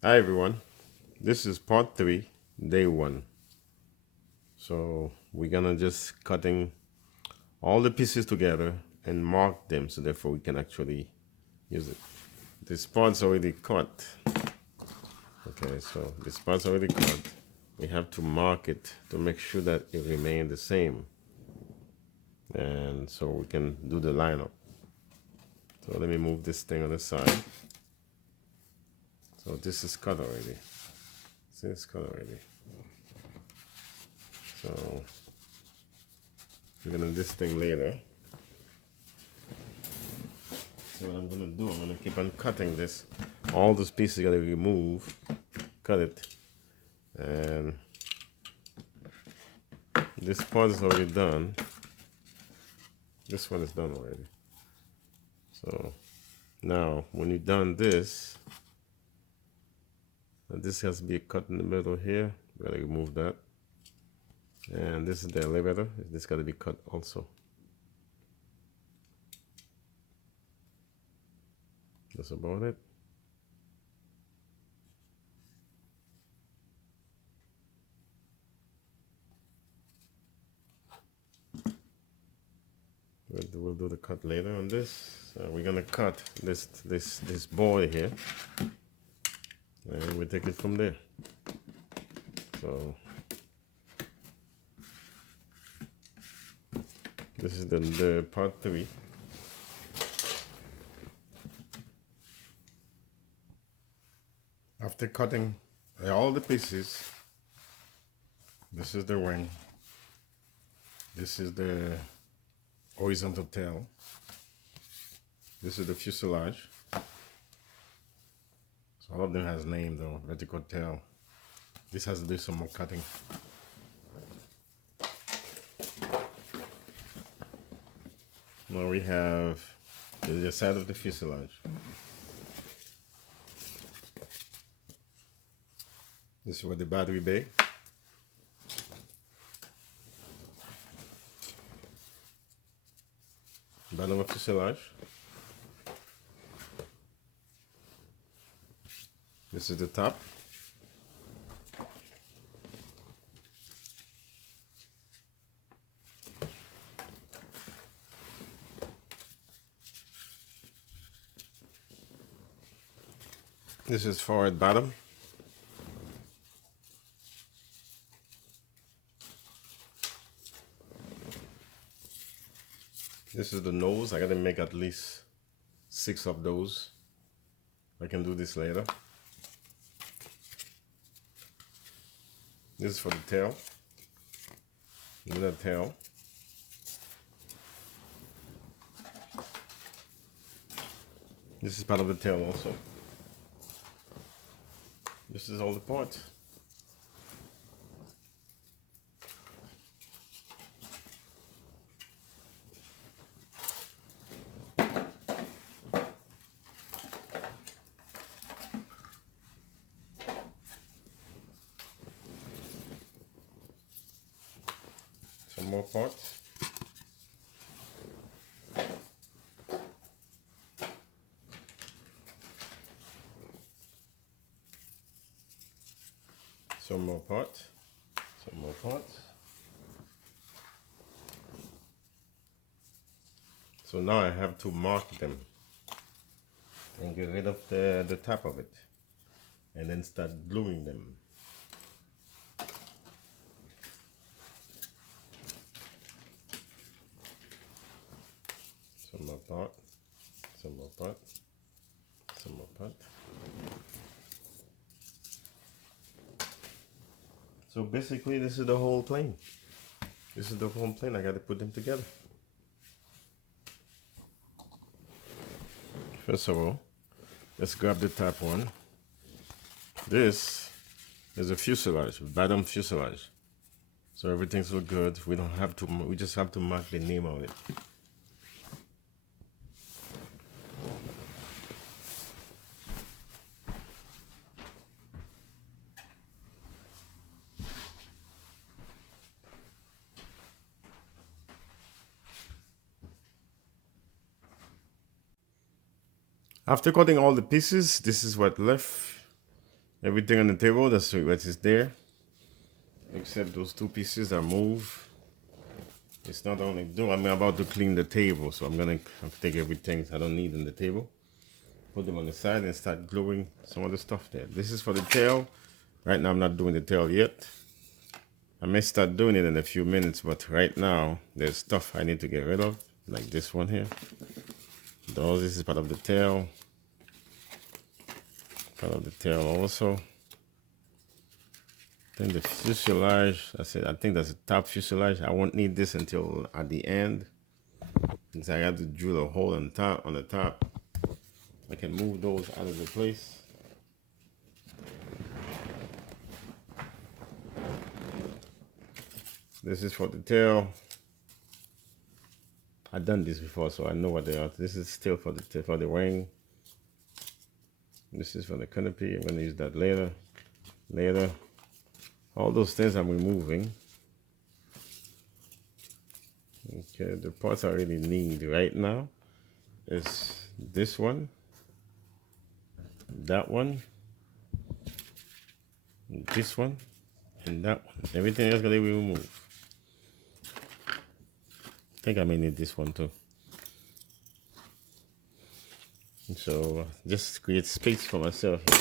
Hi everyone, this is part 3, day 1. So we're gonna just cutting all the pieces together and mark them so therefore we can actually use it. This part's already cut. Okay, so this part's already cut. We have to mark it to make sure that it remains the same. And so we can do the lineup. So let me move this thing on the side. So this is cut already. See, it's cut already. So we're gonna do this thing later. So what I'm gonna do, I'm gonna keep on cutting this. All those pieces gotta remove, cut it, and this part is already done. This one is done already. So now, when you've done this, and this has to be cut in the middle here. We gotta remove that. And this is the elevator. This gotta be cut also. That's about it. We'll do the cut later on this. We're gonna cut this board here, and we take it from there. So this is the part 3. After cutting all the pieces, this is the wing. This is the horizontal tail. This is the fuselage. So all of them has name though, vertical tail. This has to do some more cutting. Now we have the side of the fuselage. This is where the battery bay. Bottom of fuselage. This is the top. This is forward bottom. This is the nose. I gotta make at least 6 of those. I can do this later. This is for the tail. Another tail. This is part of the tail also. This is all the parts. Some more parts. Some more parts. Some more parts. So now I have to mark them and get rid of the top of it and then start gluing them. Some more part, some more part, some more part. So basically this is the whole plane. This is the whole plane. I got to put them together. First of all, let's grab the top one. This is a fuselage, bottom fuselage. So everything's so good. We don't have to, we just have to mark the name of it. After cutting all the pieces, this is what left. Everything on the table, that's what is there, except those two pieces are moved. It's not only do. I'm about to clean the table, so I'm gonna take everything I don't need on the table, put them on the side, and start gluing some of the stuff there. This is for the tail. Right now, I'm not doing the tail yet. I may start doing it in a few minutes, but right now, there's stuff I need to get rid of, like this one here. This is part of the tail. Part of the tail also. Then the fuselage, I think that's the top fuselage. I won't need this until at the end. Since I have to drill a hole on the top. I can move those out of the place. This is for the tail. I've done this before, so I know what they are. This is still for the wing. This is for the canopy. I'm gonna use that later. All those things I'm removing. Okay, the parts I really need right now is this one, that one, this one, and that one. Everything else gonna be removed. I think I may need this one too. So just create space for myself here.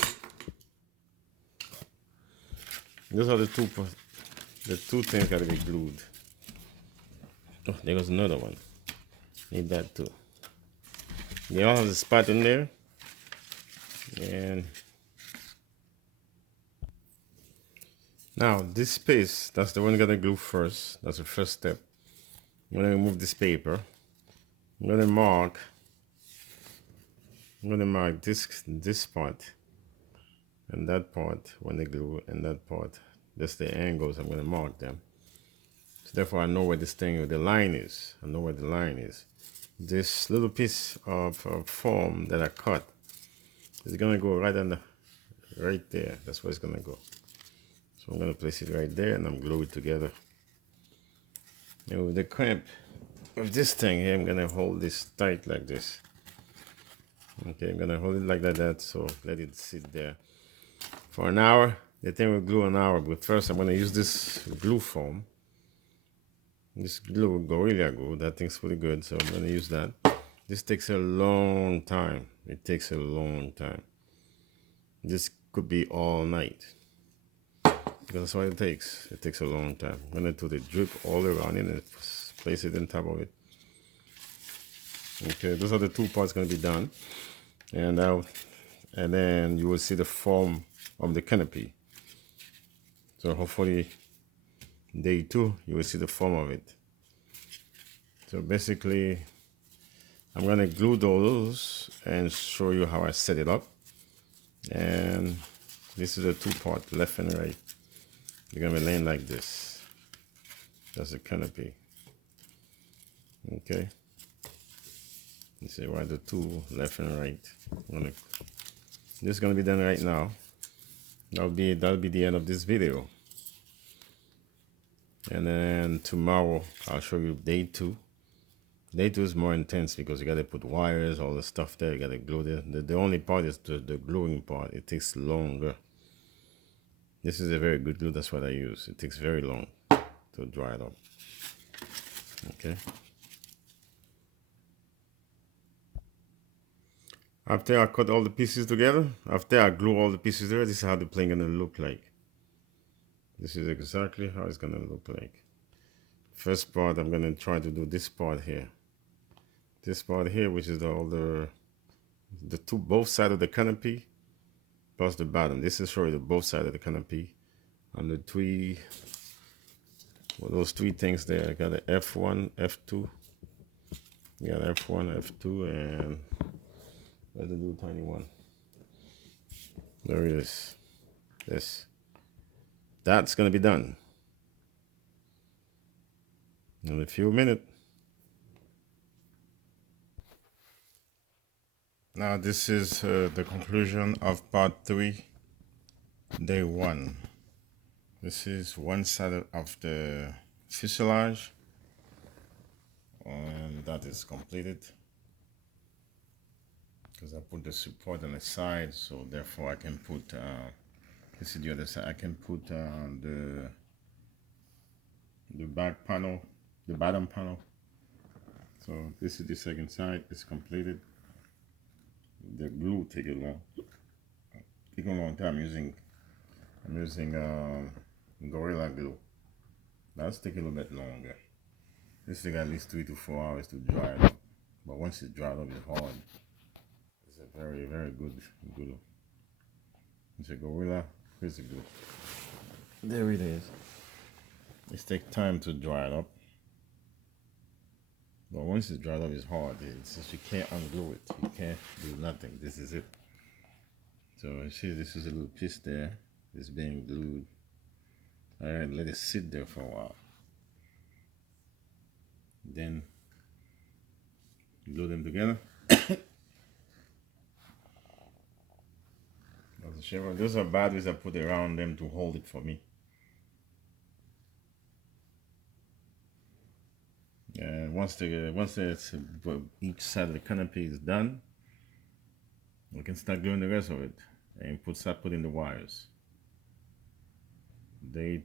Those are the two things gotta be glued. Oh, there goes another one. Need that too. They all have a spot in there. And now this space, that's the one I'm gonna glue first. That's the first step. I'm gonna remove this paper. I'm gonna mark this part and that part when they glue, and that part. Just the angles, I'm gonna mark them. So therefore I know where this thing, the line is. I know where the line is. This little piece of foam that I cut is gonna go right there. That's where it's gonna go. So I'm gonna place it right there and I'm glue it together. And with the clamp of this thing here, I'm gonna hold this tight like this. Okay, I'm gonna hold it like that, so let it sit there for an hour. The thing will glue an hour, but first I'm gonna use this glue foam. This glue, Gorilla Glue, that thing's pretty good, so I'm gonna use that. This takes a long time. It takes a long time. This could be all night. Because that's what it takes. It takes a long time. I'm gonna do the drip all around it and place it on top of it. Okay, those are the two parts gonna be done. And then you will see the form of the canopy. So hopefully day 2 you will see the form of it. So basically I'm gonna glue those and show you how I set it up. And this is the two part, left and right. You're gonna be laying like this. That's the canopy. Okay. You see why the two left and right. This is gonna be done right now. That'll be the end of this video. And then tomorrow I'll show you day 2. Day 2 is more intense because you gotta put wires, all the stuff there. You gotta glue the only part is the gluing part. It takes longer. This is a very good glue. That's what I use. It takes very long to dry it up. Okay. After I cut all the pieces together, after I glue all the pieces there, this is how the plane gonna look like. This is exactly how it's gonna look like. First part, I'm gonna try to do this part here. This part here, which is both sides of the canopy, plus the bottom. This is showing both sides of the canopy. And the those three things there. I got an F1, F2. You got F1, F2, and where's the little tiny one? There it is. That's gonna be done in a few minutes. Now this is the conclusion of part 3, day 1. This is one side of the fuselage, and that is completed. Because I put the support on the side, so therefore I can put This is the other side. I can put the back panel, the bottom panel. So this is the second side. It's completed. The glue take a long time using. I'm using Gorilla Glue. That's take a little bit longer. This take at least 3 to 4 hours to dry it up. But once it's dried up, it's hard. It's a very, very good glue. It's a Gorilla Crazy Glue. There it is. It takes time to dry it up. But once it's dried up, it's hard. It's just, you can't unglue it. You can't do nothing. This is it. So you see, this is a little piece there. It's being glued. Alright, let it sit there for a while. Then glue them together. Those are batteries I put around them to hold it for me. And once each side of the canopy is done, we can start doing the rest of it and start putting the wires. Day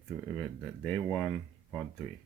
1, part 3.